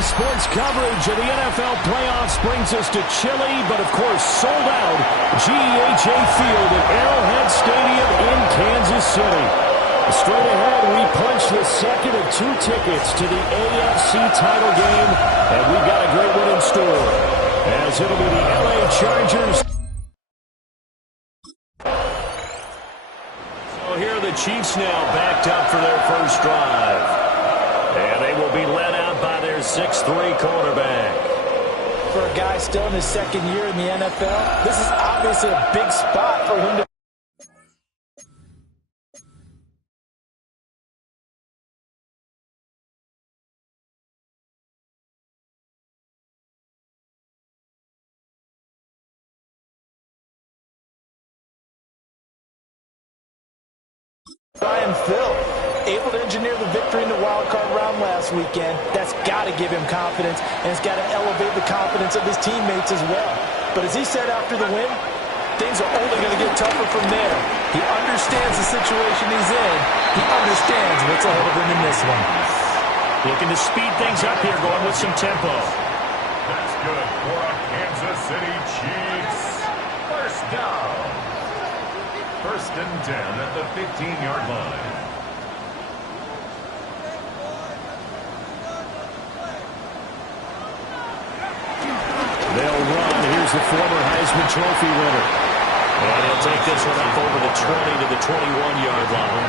Today's sports coverage of the NFL playoffs brings us to chilly, but of course sold out GEHA Field at Arrowhead Stadium in Kansas City. Straight ahead, we punch the second of 2 tickets to the AFC title game, and we've got a great one in store, as it'll be the LA Chargers. So here are the Chiefs now backed up for their first drive. And they will be led out by their 6'3" quarterback. For a guy still in his second year in the NFL, this is obviously a big spot for him to Brian Phil, able to engineer the victory in the wildcard round last weekend. That's got to give him confidence, and it's got to elevate the confidence of his teammates as well. But as he said after the win, things are only going to get tougher from there. He understands the situation he's in. He understands what's ahead of him in this one. Looking to speed things up here, going with some tempo. That's good for our Kansas City Chiefs. First down. First and 10 at the 15-yard line. They'll run. Here's the former Heisman Trophy winner. And he'll take this one up over the 20 to the 21-yard line.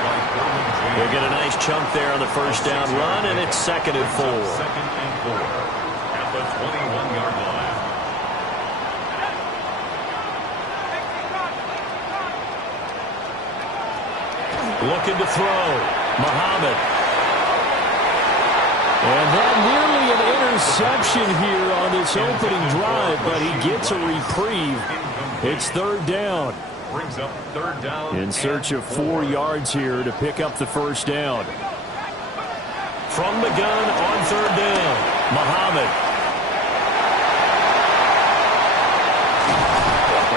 They'll get a nice chunk there on the first down run, and it's 2nd and 4. 2nd and 4 at the 21-yard line. Looking to throw. Muhammad. And that nearly an interception here on this opening drive, but he gets a reprieve. It's 3rd down. Brings up 3rd down. In search of 4 yards here to pick up the first down. From the gun on 3rd down. Muhammad.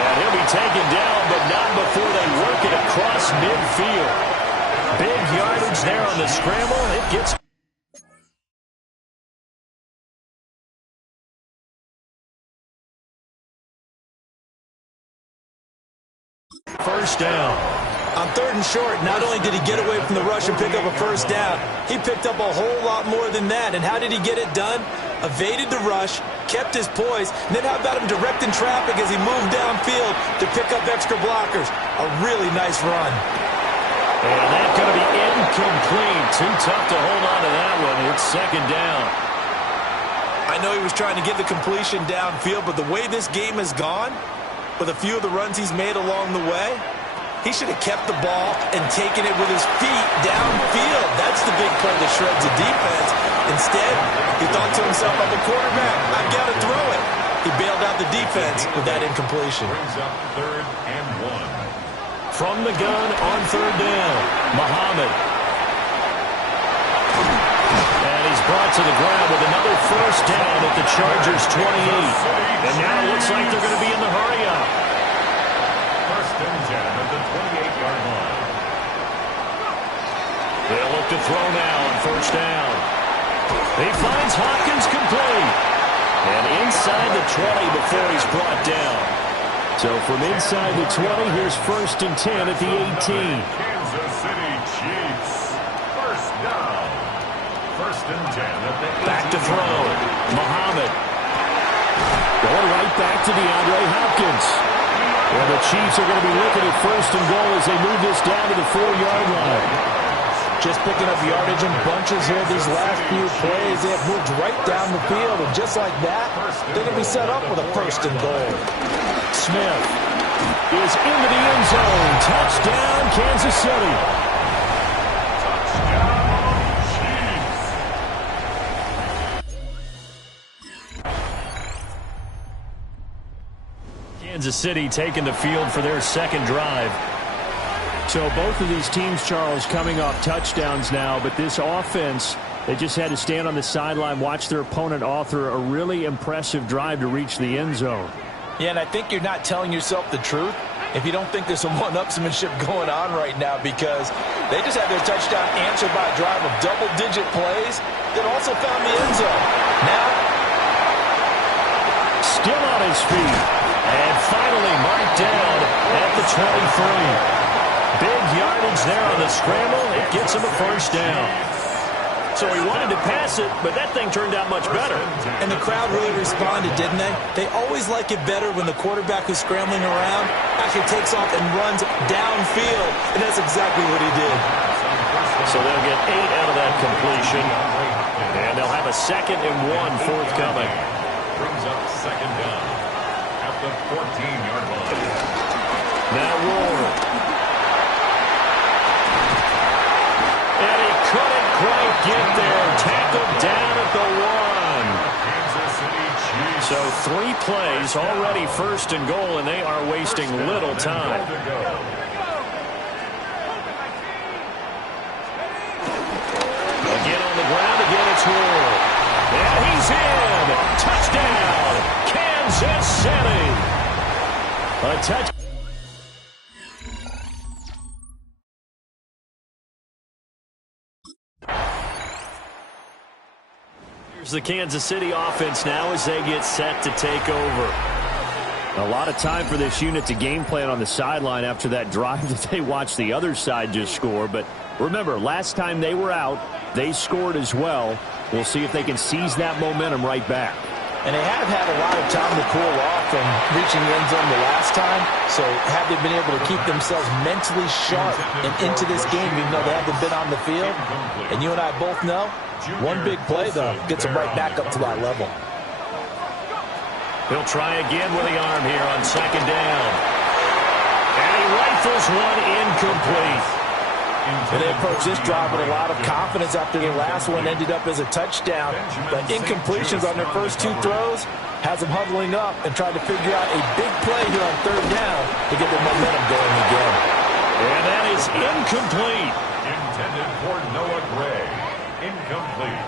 And he'll be taken down, but not before they work it across midfield. Big yardage there on the scramble. It gets first down. On 3rd and short, not only did he get away from the rush and pick up a first down, he picked up a whole lot more than that. And how did he get it done? Evaded the rush, kept his poise, and then how about him directing traffic as he moved downfield to pick up extra blockers? A really nice run. And that's going to be incomplete. Too tough to hold on to that one. It's 2nd down. I know he was trying to get the completion downfield, but the way this game has gone, with a few of the runs he's made along the way, he should have kept the ball and taken it with his feet downfield. That's the big play that shreds the defense. Instead, he thought to himself, I'm a quarterback, I've got to throw it. He bailed out the defense with that incompletion. Brings up 3rd and 1. From the gun on 3rd down, Muhammad. And he's brought to the ground with another first down at the Chargers' 28. And now it looks like they're going to be in the hurry-up. 1st and 10 at the 28-yard line. They'll look to throw now on 1st down. He finds Hopkins complete. And inside the 20 before he's brought down. So from inside the 20, here's 1st and 10 at the 18. Kansas City Chiefs. First down. 1st and 10 at the 18. Back to throw. Muhammad. Going right back to DeAndre Hopkins. And the Chiefs are going to be looking at 1st and goal as they move this down to the 4-yard line. Just picking up yardage in bunches here these last few plays. They have moved right down the field, and just like that, they're going to be set up with a 1st and goal. Smith is into the end zone. Touchdown, Kansas City. Kansas City taking the field for their 2nd drive. So both of these teams, Charles, coming off touchdowns now, but this offense, they just had to stand on the sideline, watch their opponent author a really impressive drive to reach the end zone. Yeah, and I think you're not telling yourself the truth if you don't think there's some one-upsmanship going on right now, because they just had their touchdown answered by a drive of double-digit plays that also found the end zone. Now, still on his feet, and finally marked down at the 23. Big yardage there on the scramble. It gets him a first down. So he wanted to pass it, but that thing turned out much better. And the crowd really responded, didn't they? They always like it better when the quarterback who's scrambling around actually takes off and runs downfield, and that's exactly what he did. So they'll get 8 out of that completion, and they'll have a 2nd and 1 forthcoming. Brings up second down at the 14-yard line. Now Ward. And he couldn't quite get there. Tackled down at the 1. So 3 plays, already 1st and goal, and they are wasting little time. Again on the ground, again it's Ward. And he's in. Touchdown, Kansas City. A touch. Here's the Kansas City offense now as they get set to take over. A lot of time for this unit to game plan on the sideline after that drive that they watched the other side just score. But remember, last time they were out, they scored as well. We'll see if they can seize that momentum right back. And they have had a lot of time to cool off from reaching the end zone the last time. So have they been able to keep themselves mentally sharp and into this game, even though they haven't been on the field? And you and I both know, one big play, though, gets them right back up to that level. He'll try again with the arm here on 2nd down. And he rifles one incomplete. And they approached this drive with a lot of confidence after their last one ended up as a touchdown. But incompletions on their first 2 throws has them huddling up and trying to figure out a big play here on 3rd down to get their momentum going again. And that is incomplete. Intended for Noah Gray. Incomplete.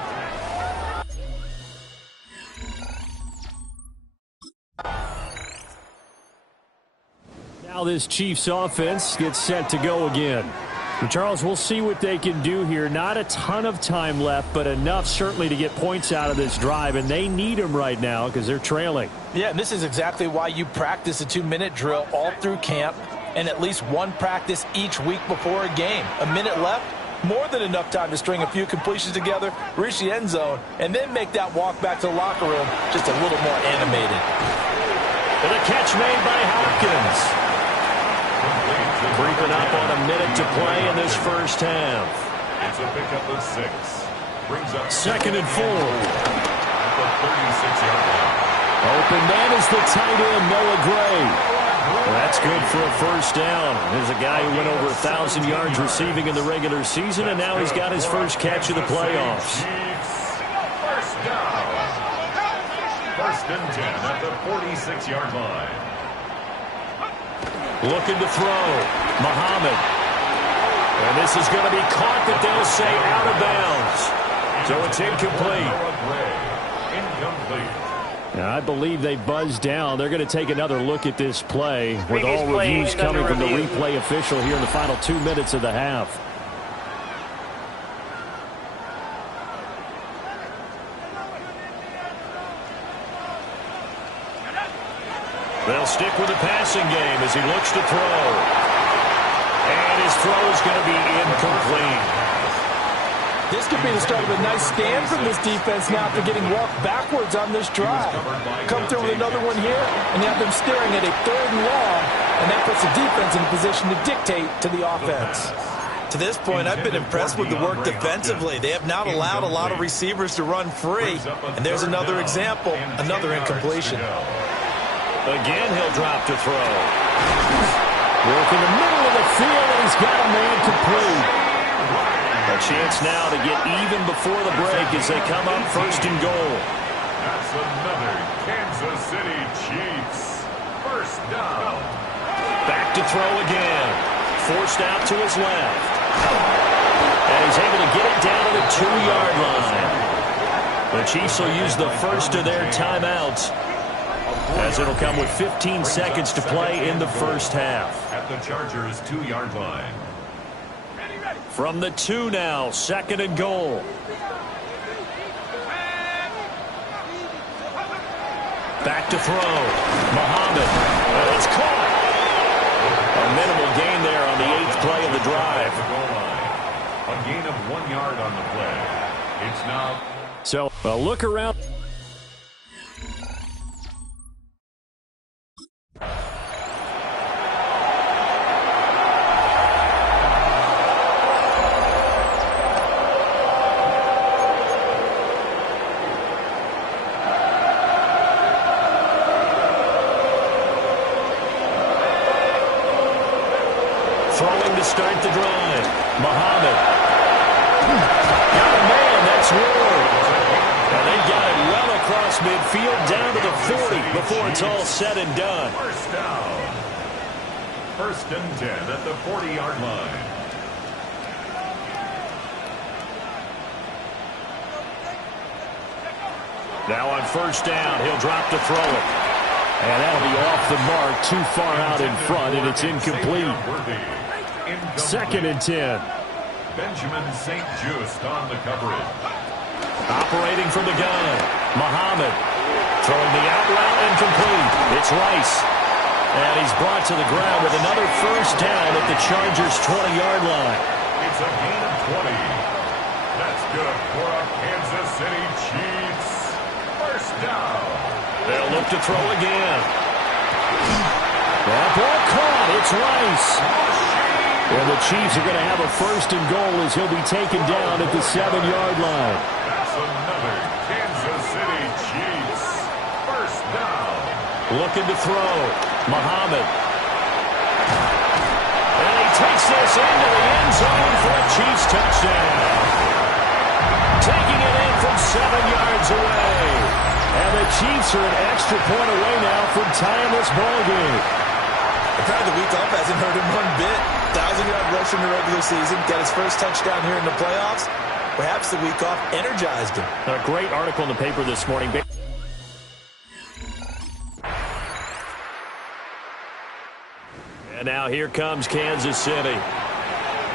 Now this Chiefs offense gets set to go again. And Charles, we'll see what they can do here. Not a ton of time left, but enough certainly to get points out of this drive, and they need them right now because they're trailing. Yeah, and this is exactly why you practice a 2-minute drill all through camp and at least one practice each week before a game. A minute left, more than enough time to string a few completions together, reach the end zone, and then make that walk back to the locker room just a little more animated. And a catch made by Hopkins. Creeping up on a minute to play in this first half. It's a pickup of 6. Brings up 2nd and 4. At the 36-yard line. Open man is the tight end, Noah Gray. Well, that's good for a first down. There's a guy who went over 1,000 yards receiving in the regular season, and now he's got his first catch of the playoffs. First down. 1st and 10 at the 46-yard line. Looking to throw. Muhammad. And this is going to be caught, but they'll say out of bounds. So it's incomplete. Now, I believe they buzzed down. They're going to take another look at this play with all reviews coming from the replay official here in the final 2 minutes of the half. They'll stick with the passing game as he looks to throw. And his throw is going to be incomplete. This could be the start of a nice stand from this defense now after getting walked backwards on this drive. Come through with another one here, and you have them staring at a 3rd and long, and that puts the defense in a position to dictate to the offense. To this point, I've been impressed with the work defensively. They have not allowed a lot of receivers to run free, and there's another example, another incompletion. Again, he'll drop to throw. Work in the middle of the field, and he's got a man complete. A chance now to get even before the break as they come up 1st and goal. That's another Kansas City Chiefs. First down. Back to throw again. Forced out to his left. And he's able to get it down to the 2-yard line. The Chiefs will use the first of their timeouts. as it'll come with 15 seconds to play in the first half. At the Chargers' 2-yard line. From the 2 now, 2nd and goal. Back to throw. Muhammad. And it's caught. A minimal gain there on the 8th play of the drive. A gain of 1 yard on the play. It's now. So a look around. Throwing to start the drive. Muhammad. Got a man, that's Ward. And they got it well across midfield down to the 40 before it's all said and done. First down. 1st and 10 at the 40-yard line. Now on 1st down, he'll drop to throw it. And that'll be off the mark, too far out in front, and it's incomplete. 2nd and 10. Benjamin St. Just on the coverage. Operating from the gun. Muhammad throwing the out route incomplete. It's Rice. And he's brought to the ground with another 1st down at the Chargers' 20-yard line. It's a gain of 20. That's good for a Kansas City Chiefs. 1st down. They'll look to throw again. That ball caught. It's Rice. And the Chiefs are going to have a 1st and goal as he'll be taken down at the 7-yard line. That's another Kansas City Chiefs. 1st down. Looking to throw. Muhammad. And he takes this into the end zone for a Chiefs touchdown. Taking it in from 7 yards away. And the Chiefs are an extra point away now from tying this ball game. Apparently the week off hasn't hurt him one bit. 1,000-yard rush in the regular season. Got his 1st touchdown here in the playoffs. Perhaps the week off energized him. A great article in the paper this morning. And now here comes Kansas City.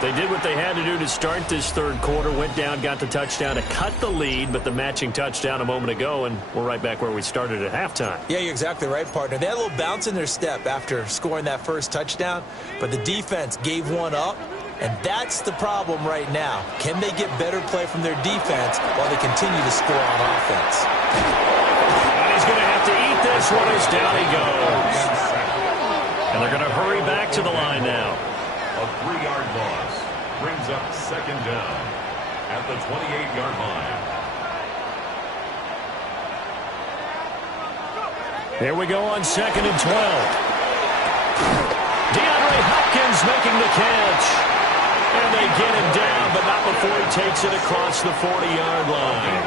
They did what they had to do to start this 3rd quarter. Went down, got the touchdown to cut the lead, but the matching touchdown a moment ago, and we're right back where we started at halftime. Yeah, you're exactly right, partner. They had a little bounce in their step after scoring that 1st touchdown, but the defense gave one up, and that's the problem right now. Can they get better play from their defense while they continue to score on offense? And he's going to have to eat this one as down he goes. And they're going to hurry back to the line now. A 3-yard loss brings up 2nd down at the 28-yard line. Here we go on 2nd and 12. DeAndre Hopkins making the catch. And they get him down, but not before he takes it across the 40-yard line.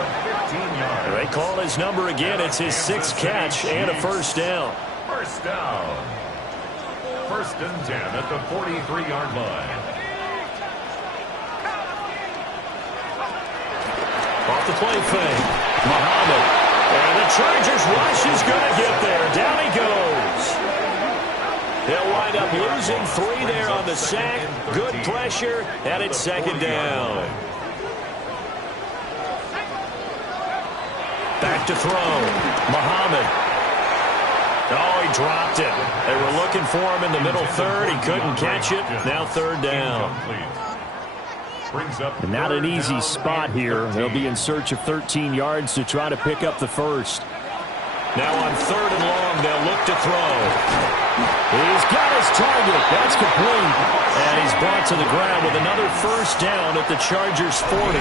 They call his number again. It's his 6th catch and a 1st down. 1st down. 1st and 10 at the 43-yard line. Off the play fake. Muhammad. And the Chargers rush is going to get there. Down he goes. They'll wind up losing 3 there on the sack. Good pressure, and it's 2nd down. Back to throw. Muhammad. Oh, he dropped it. They were looking for him in the middle 3rd. He couldn't catch it. Now 3rd down. And not an easy spot here. They'll be in search of 13 yards to try to pick up the 1st. Now on 3rd and long, they'll look to throw. He's got his target. That's complete. And he's brought to the ground with another 1st down at the Chargers' 40.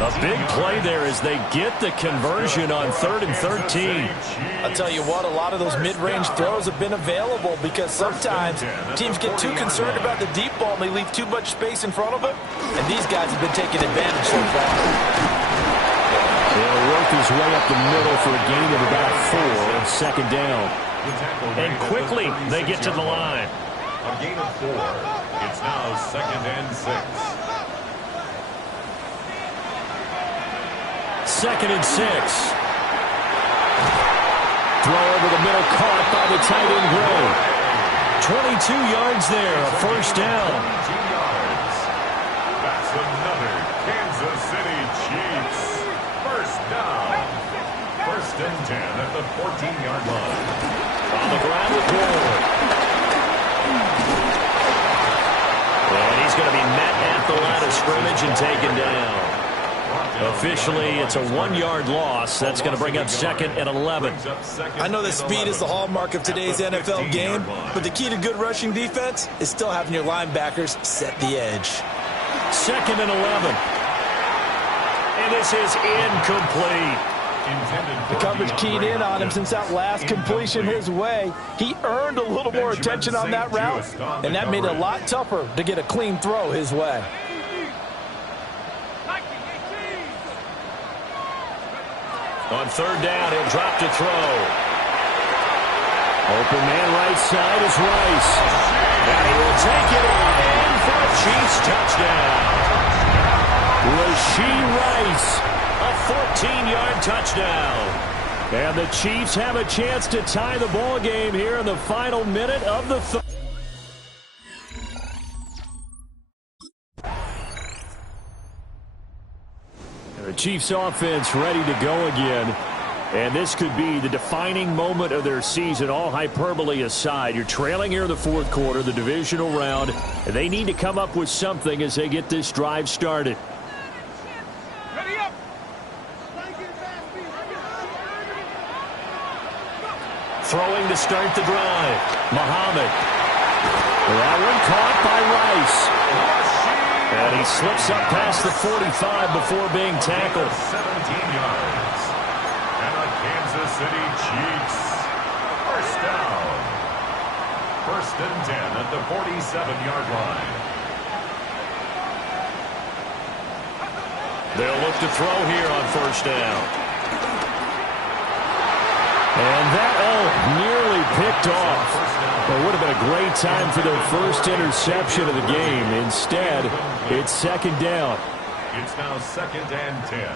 A big play there as they get the conversion on 3rd and 13. I'll tell you what, a lot of those mid-range throws have been available because sometimes teams get too concerned about the deep ball and they leave too much space in front of them. And these guys have been taking advantage so far. He'll work his way up the middle for a gain of about 4 on 2nd down. And quickly, they get to the line. A gain of 4. It's now 2nd and 6. 2nd and 6. Throw over the middle, caught by the tight end Gray. 22 yards there, a first down. 22 yards. That's another Kansas City Chiefs first down. First and 10 at the 14-yard line. On the ground with Ward. And he's going to be met at the line of scrimmage and taken down. Officially, it's a 1-yard loss. That's going to bring up 2nd and 11. I know that speed is the hallmark of today's NFL game, but the key to good rushing defense is still having your linebackers set the edge. 2nd and 11. And this is incomplete. The coverage keyed in on him since that last completion his way. He earned a little more attention on that route, and that made it a lot tougher to get a clean throw his way. On 3rd down, he'll drop to throw. Open man right side is Rice. And he will take it all in for a Chiefs touchdown. Rashee Rice, a 14-yard touchdown. And the Chiefs have a chance to tie the ball game here in the final minute of the third. The Chiefs offense ready to go again. And this could be the defining moment of their season, all hyperbole aside. You're trailing here in the 4th quarter, the divisional round, and they need to come up with something as they get this drive started. Throwing to start the drive. Muhammad. That one caught by Rice. And he slips up past the 45 before being tackled. 17 yards. And the Kansas City Chiefs first down. First and 10 at the 47-yard line. They'll look to throw here on 1st down. And that nearly picked off. It would have been a great time for their first interception of the game. Instead, it's 2nd down. It's now 2nd and 10.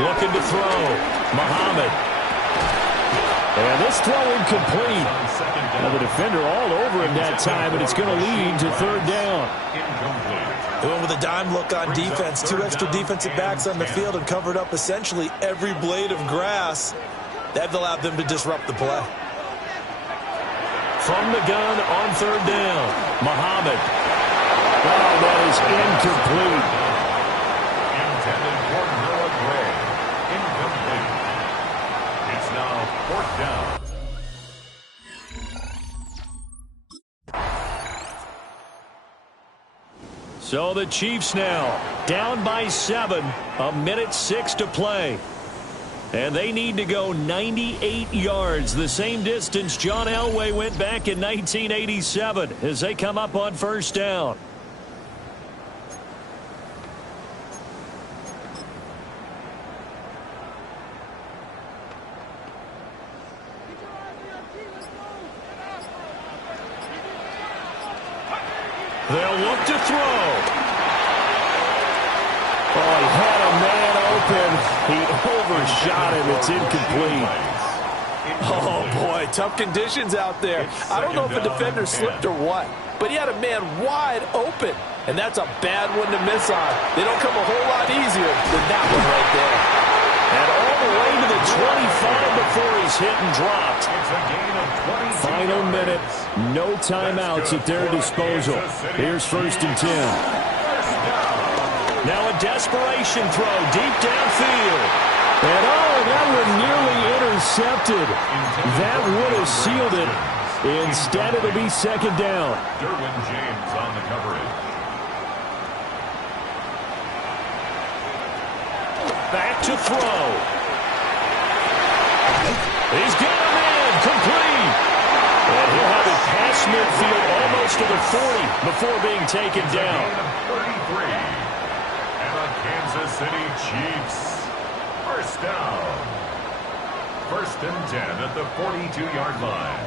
Looking to throw. Muhammad. And this throw incomplete. Now the defender all over him that time, and it's going to lead to 3rd down. They went with a dime look on defense. 2 extra defensive backs on the field and covered up essentially every blade of grass. That allowed them to disrupt the play. From the gun on 3rd down. Muhammad. Oh, that is incomplete. Intended for Noah Gray. Incomplete. It's now 4th down. So the Chiefs now down by 7, 1:06 to play. And they need to go 98 yards, the same distance John Elway went back in 1987 as they come up on 1st down. They'll look to throw. Oh, he had a man open. He overshot him. It's incomplete. Oh, boy, tough conditions out there. I don't know if a defender slipped or what, but he had a man wide open, and that's a bad one to miss on. They don't come a whole lot easier than that one right there. And all the way to the 25 before he's hit and dropped. Final minute, no timeouts at their disposal. Here's 1st and 10. Now a desperation throw deep downfield. And oh, that one nearly intercepted. That would have sealed it. Instead, it'll be 2nd down. Derwin James on the coverage. Back to throw. He's got a man complete. And he'll have it past midfield almost to the 40 before being taken down. 33. And the Kansas City Chiefs first down. First and 10 at the 42-yard line.